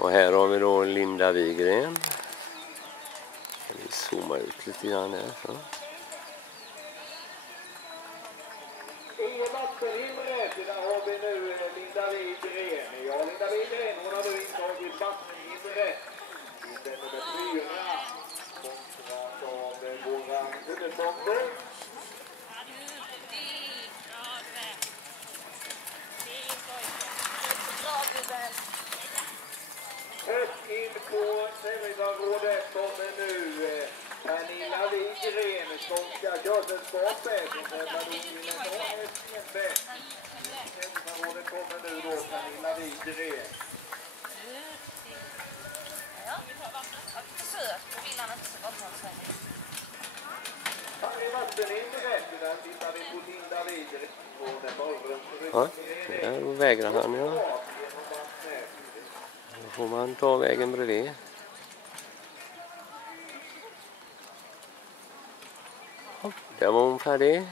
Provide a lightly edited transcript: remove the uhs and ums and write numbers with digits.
Och här har vi då Linda Wigren. Vi zoomar ut lite grann här. Så. I matchen inrätt, där har vi nu Linda Wigren. Ja, Linda Wigren, hon har nu intagit matchen inrätt. Det är nummer 4. Kontrad av våra huvudståndare. Och in på tävlingsområdet kommer nu Pernilla Wigren, Skånska Körsällskapet. Hon tävlar nog till en bra hästjämpe. Tävlingsområdet kommer nu då Pernilla Wigren. Ja, försök. Då vill han inte så gott som säger. Här är matchen inrätt. Där tittar vi på Linda Wigren. Ja, där vägrar han, ja. Då får man ta vägen bredvid. Där var hon färdig.